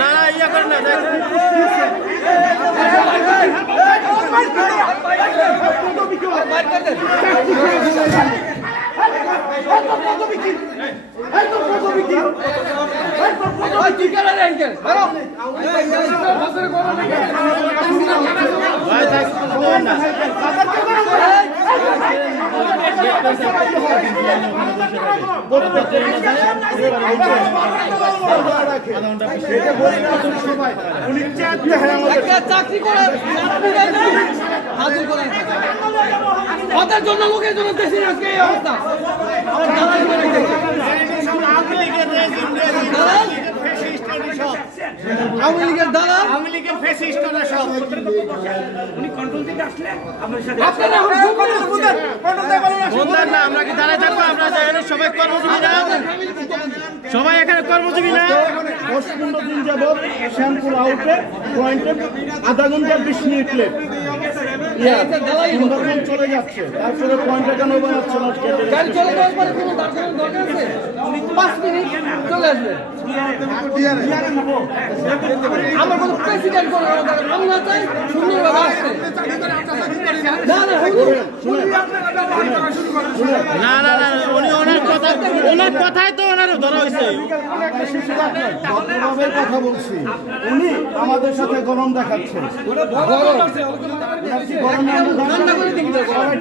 না না ইয়া করেন না ওদের জন্য লোকের জন্য দেশের আজকে এই অবস্থা। আওয়ামী লীগের দালাল, আওয়ামী লীগের ফ্যাসিস্ট সব উনি কন্ট্রোল থেকে আসলে আপনার সাথে আপনারা বন্ধুরা না আমরা কি দাঁড়ায় থাকবো? আমরা এখানে সবাই কর্মজীবী না, সবাই এখানে কর্মজীবী না। 10-15 দিন যাবত শ্যামপুর আউটে পয়েন্টে আধা ঘন্টা 20 মিনিট লেট চলে যাচ্ছে, তারপরে পয়েন্টটা কেন বানাচ্ছে না? গাড়ি চলে যাওয়ার পরে কোনো দরকার আছে? 5 মিনিট চলে আসবে। আমার কোনো প্রেসিডেন্ট কোনো আমি না চাই সুন্দরভাবে আসছে। না না না উনি ওনার কথাই তো ওনার ধরা হয়েছে। কথা বলছি, উনি আমাদের সাথে গরম দেখাচ্ছেন।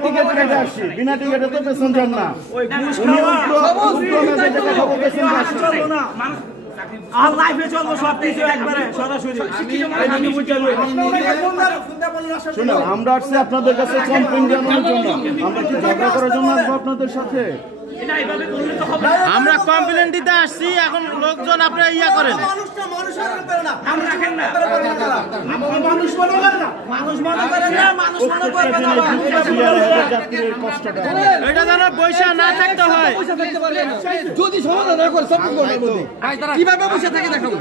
টিকিট কেটে আসছি, বিনা টিকিটে তো প্যাসেঞ্জার না। আমরা আসছি আপনাদের কাছে কমপ্লেন জানানোর জন্য। আমরা কি ঝগড়া করার জন্য আসবো আপনাদের সাথে? আমরা কমপ্লেন দিতে আসছি, এখন লোকজন আপনারা ইয়া করেন। এটা যেন পয়সা না থাকতে হয়। যদি সমাধান না করে সব কিভাবে বসে থেকে দেখাবো?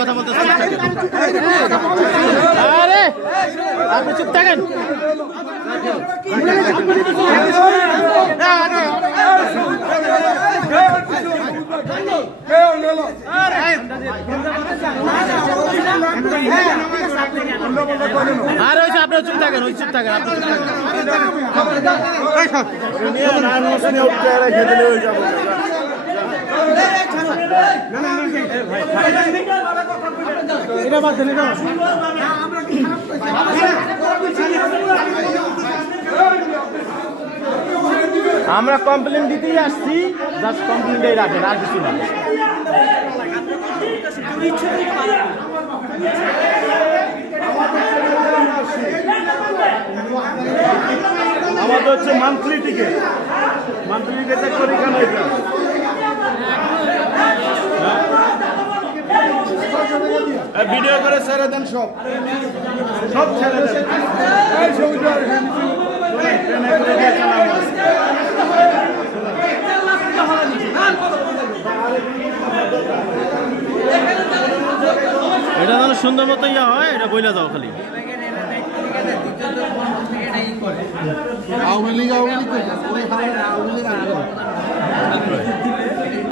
কথা বলতে আপনি চুপ থাকেন। আর ওই আপনার চুপ থাকেন, ওই চুপ থাকেন, আপনি চুপ থাকেন। আমরা কমপ্লেন দিতেই আসছি, জাস্ট কমপ্লেনটাই রাখেন, আর কিছু না। আমাদের হচ্ছে মান্থলি টিকিট, মান্থলি টিকিটটা করি কেন? এটা ভিডিও করে ছেড়ে দেন, সব সব ছেড়ে দেন। এটা যেন সুন্দর মতো ইয়া হয়, এটা বইলা যাও খালি। আওয়ামী লীগ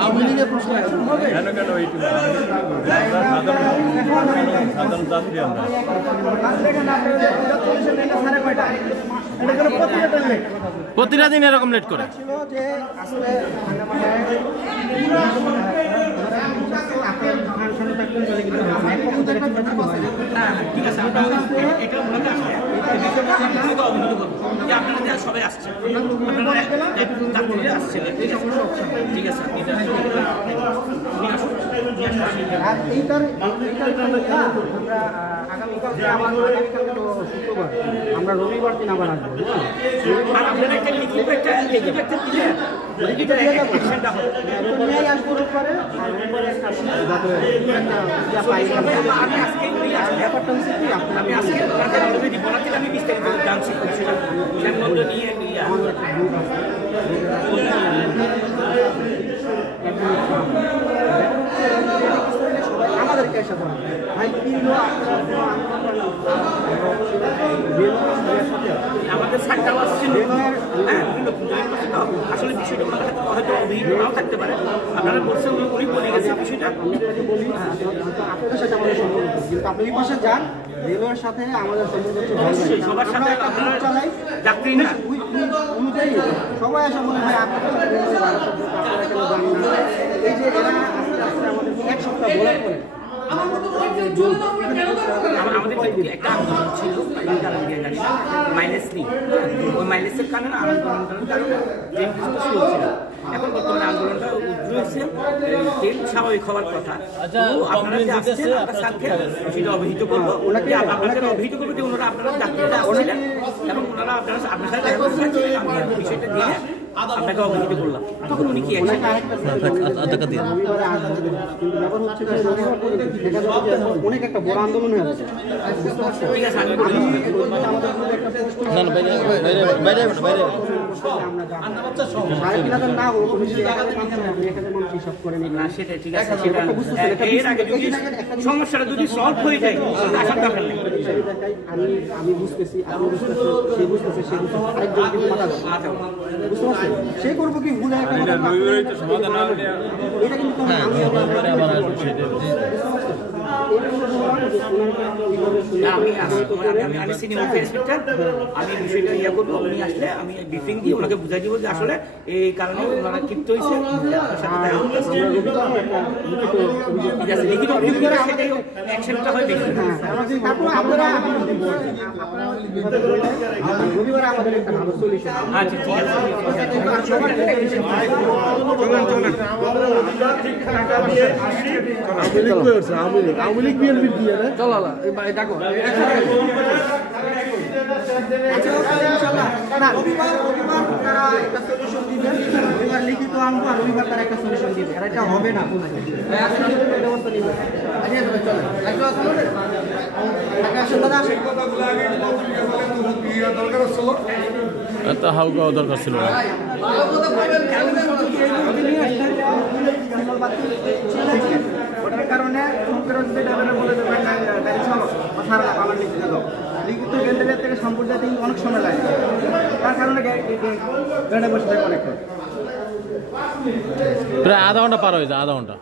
আওয়ামী লীগের প্রশ্ন কেন সাধারণ যাত্রী আমরা প্রতিটা দিন এরকম লেট করে। সবাই আসছে, ঠিক আছে। আর এইটার আমরা আগামীকালকে তো শুক্রবার, আমরা রবিবার দিন আবার আসবো। আর আপনারা একটা লিখিত একটা দিলে এটা অ্যাকশনটা হবে। নিয়েই আসবো রোববারে, আর রোববারে আমি আজকে ব্যাপারটা হচ্ছে কি আমি আজকে আপনাদের অলরেডি বলাতে আমি বিস্তারিত জানছি শ্যামগঞ্জ নিয়ে আমাদের একটা গ্রুপ আছে, সবাই আমাদেরকে এসে বলে ভাই কি হলো আমাদের সাতটা বাস ছিল, হ্যাঁ আসলে বিষয়টা ওনার কাছে হয়তো অভিহিত নাও থাকতে পারে, আপনারা বলছেন উনি বলে গেছে বিষয়টা। আপনাদের সাথে আমাদের সম্পর্ক, কিন্তু আপনি ওই পাশে যান, রেলওয়ের সাথে আমাদের সম্পর্ক অবশ্যই সবার সাথে আপনারা চালাই যাত্রী না অনুযায়ী সবাই আসে বলে ভাই আপনারা কেন জান না, এই যে এরা আস্তে আস্তে আমাদের এক সপ্তাহ বলার পরে আমাদের একটা আন্দোলন ছিল মাইলেজ নিয়ে, ওই মাইলেজের কারণে আন্দোলনের কারণে ট্রেন কিছুটা স্লো ছিল। এখন বর্তমানে আন্দোলনটা উদ্র হয়েছে, ট্রেন স্বাভাবিক হওয়ার কথা। আপনারা যে আসছেন আপনার সাথে সেটা অবহিত করবো, আপনাদের অবহিত করবো যে ওনারা আপনারা যাত্রীরা আসছিলেন এবং ওনারা আপনার সাথে দেখা করছেন, আমি বিষয়টা দিয়ে আপনাকে অবহিত করলাম। তখন উনি কি রবিবারে আসবো, কিন্তু ব্যাপার হচ্ছে যে রবিবার করে দেখা যাচ্ছে যে অনেক একটা বড় আন্দোলন হয়ে যাচ্ছে। ঠিক আছে, আমি আমাদের গ্রুপে একটা পোস্ট না হোক, আপনি 1000 মানুষ হিসাব করে নিন না, সেটা ঠিক আছে, সেটা এর আগে যদি সমস্যাটা যদি সলভ হয়ে যায় আসার দরকার নেই। আমি বুঝতেছি, আপনি বুঝতেছেন, সে বুঝতেছে, সে বুঝতেছে, আরেকজন কিন্তু মাথা বুঝতে পারছেন, সে করবো কি ভুলে একটা এটা কিন্তু আমি সিনিয়র ইন্সপেক্টর, আমি বিষয়টা ইয়ে করবো, উনি আসলে আমি ব্রিফিং দিয়ে ওনাকে বুঝাই দিব যে আসলে এই কারণে ওনারা ক্ষিপ্ত হয়েছে, লিখিত অভিযোগ সেটাই অ্যাকশনটা হয় বেশি। রবিবারে আমাদের একটা ভালো সলিউশন। আচ্ছা ঠিক আছে, আওয়ামী লীগ বিএনপি দিয়ে চলো দেখো রবিবার তারা একটা সলিউশন দিবেন, রবিবার লিখিত আনবো, আর রবিবার তারা একটা সলিউশন দিবে, আর এটা হবে না এত হালকা দরকার ছিল না। ওটার কারণে বলে দেবেন গাড়ি চলো সারা আমার লিখিত দাও, লিখিত গেন্দ্রের থেকে সম্পর্কে অনেক সময় লাগে, তার কারণে গাড়ি বসে থাকে অনেকটা, প্রায় আধা ঘন্টা পার হয়েছে, আধা ঘন্টা।